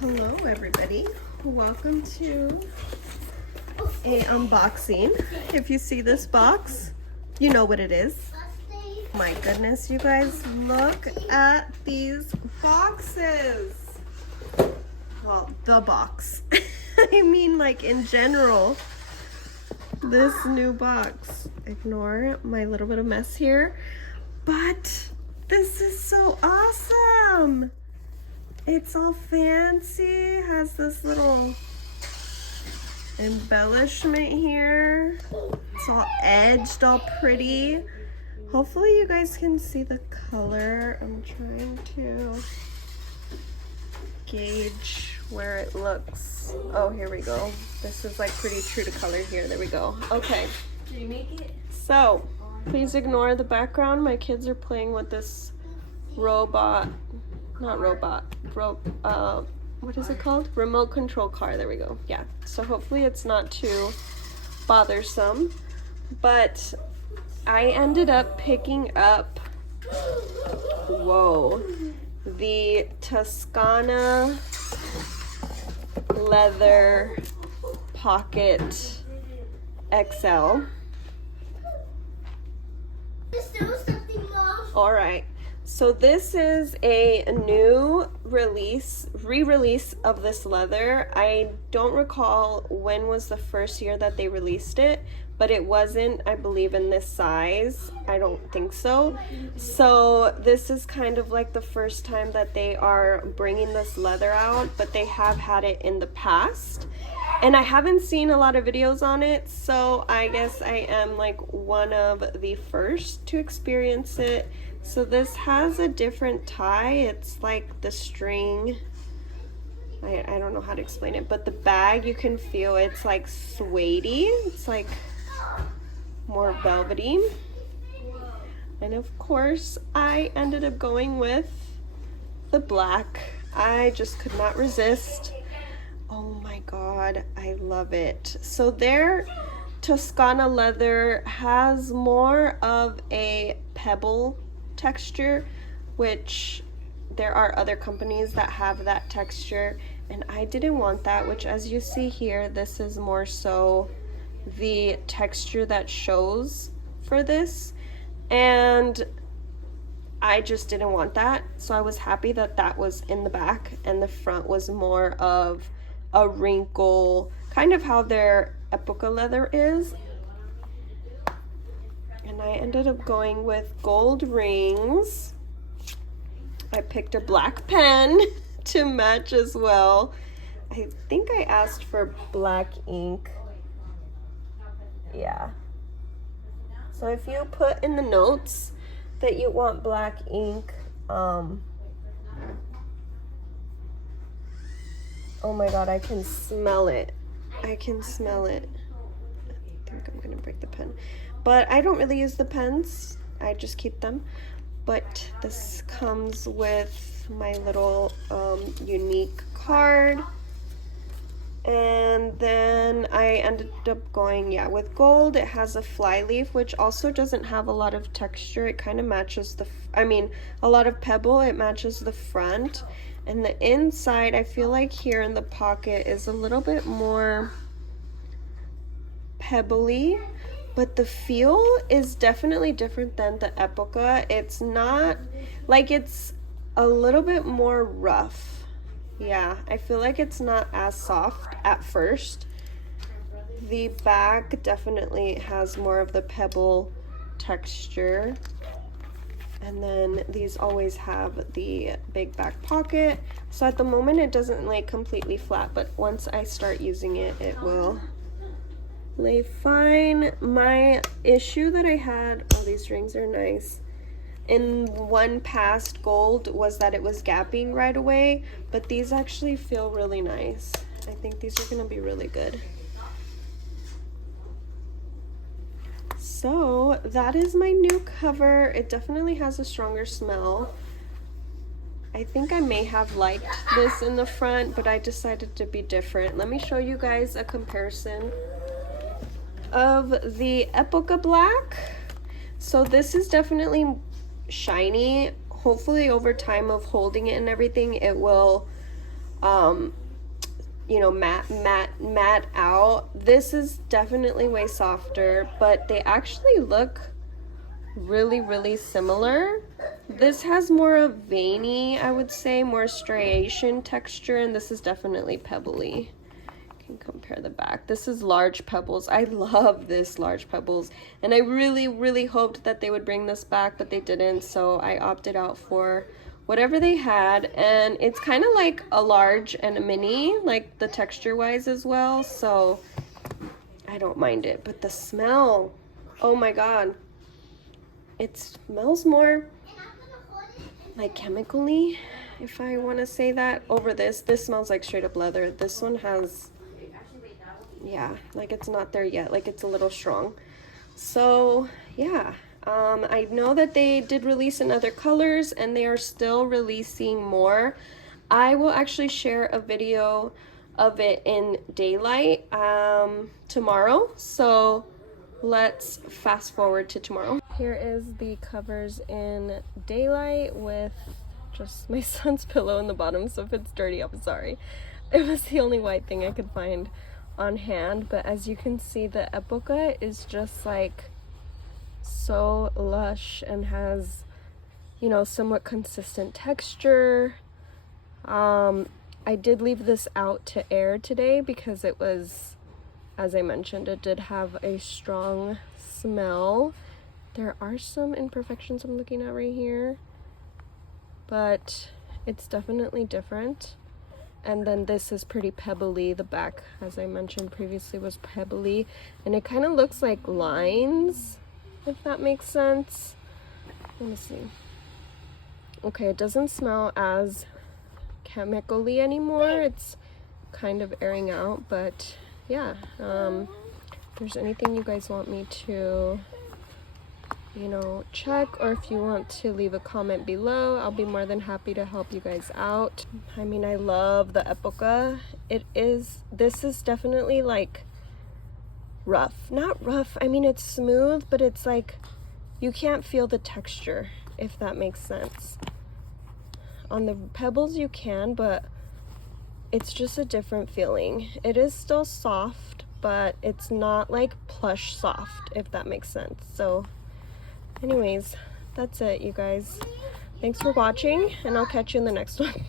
Hello everybody. Welcome to a unboxing. If you see this box, you know what it is. My goodness, you guys, look at these boxes. Well, the box. I mean, like in general, this new box. Ignore my little bit of mess here, but this is so awesome. It's all fancy, has this little embellishment here. It's all edged, all pretty. Hopefully you guys can see the color. I'm trying to gauge where it looks. Oh, here we go. This is like pretty true to color here. There we go. Okay. Did you make it? So, please ignore the background. My kids are playing with this robot. Not robot. What is it called? Remote control car. There we go. Yeah. So hopefully it's not too bothersome. But I ended up picking up, whoa, the Toscana leather pocket XL. All right. So this is a new re-release of this leather. I don't recall when was the first year that they released it, but it wasn't, I believe, in this size. I don't think so. So this is kind of like the first time that they are bringing this leather out, but they have had it in the past. And I haven't seen a lot of videos on it, so I guess I am like one of the first to experience it. So this has a different tie. It's like the string, I don't know how to explain it, but the bag, you can feel it's like suede-y. It's like more velvety. And of course, I ended up going with the black. I just could not resist. Oh my God, I love it. So their Toscana leather has more of a pebble texture, which there are other companies that have that texture, and I didn't want that, which as you see here, this is more so the texture that shows for this, and I just didn't want that. So I was happy that that was in the back, and the front was more of a wrinkle, kind of how their Epoca leather is. And I ended up going with gold rings. I picked a black pen to match as well. I think I asked for black ink. Yeah. So if you put in the notes that you want black ink, oh my God, I can smell it. I can smell it. I think I'm gonna break the pen. But I don't really use the pens. I just keep them. But this comes with my little unique card. And then I ended up going, yeah, with gold. It has a fly leaf, which also doesn't have a lot of texture. It kind of matches the, a lot of pebble. It matches the front. And the inside, I feel like here in the pocket is a little bit more pebbly. But the feel is definitely different than the Epoca. It's not, like, it's a little bit more rough. Yeah, I feel like it's not as soft at first. The back definitely has more of the pebble texture. And then these always have the big back pocket. So at the moment it doesn't lay completely flat, but once I start using it, it will lay fine. My issue that I had, oh, these rings are nice, in one past gold was that it was gapping right away, but these actually feel really nice. I think these are gonna be really good. So that is my new cover. It definitely has a stronger smell. I think I may have liked this in the front, but I decided to be different. Let me show you guys a comparison of the Epoca black. So this is definitely shiny. Hopefully over time of holding it and everything, it will you know, matte out. This is definitely way softer, but they actually look really similar. This has more of veiny, I would say, more striation texture, and this is definitely pebbly. Can compare the back. This is large pebbles. I love this large pebbles, and I really hoped that they would bring this back, but they didn't, so I opted out for whatever they had. And it's kind of like a large and a mini, like the texture wise as well, so I don't mind it. But the smell, oh my god, it smells more like chemically, if I want to say that, over this smells like straight up leather. This one has, yeah, like it's not there yet, like it's a little strong. So yeah, I know that they did release in other colors, and they are still releasing more. I will actually share a video of it in daylight tomorrow, so let's fast forward to tomorrow. Here is the covers in daylight with just my son's pillow in the bottom, so if it's dirty, I'm sorry. It was the only white thing I could find on hand, but as you can see, the epoca is just like so lush and has, you know, somewhat consistent texture. I did leave this out to air today because it was, as I mentioned, it did have a strong smell. There are some imperfections I'm looking at right here, but it's definitely different. And then this is pretty pebbly. The back, as I mentioned previously, was pebbly, and it kind of looks like lines, if that makes sense. Let me see. Okay, it doesn't smell as chemically anymore. It's kind of airing out, but yeah, if there's anything you guys want me to, you know, check, or if you want to leave a comment below, I'll be more than happy to help you guys out. I mean, I love the epoca. This is definitely like rough. Not rough, I mean, it's smooth, but it's like you can't feel the texture, if that makes sense. On the pebbles you can, but it's just a different feeling. It is still soft, but it's not like plush soft, if that makes sense. So anyways, that's it, you guys. Thanks for watching, and I'll catch you in the next one.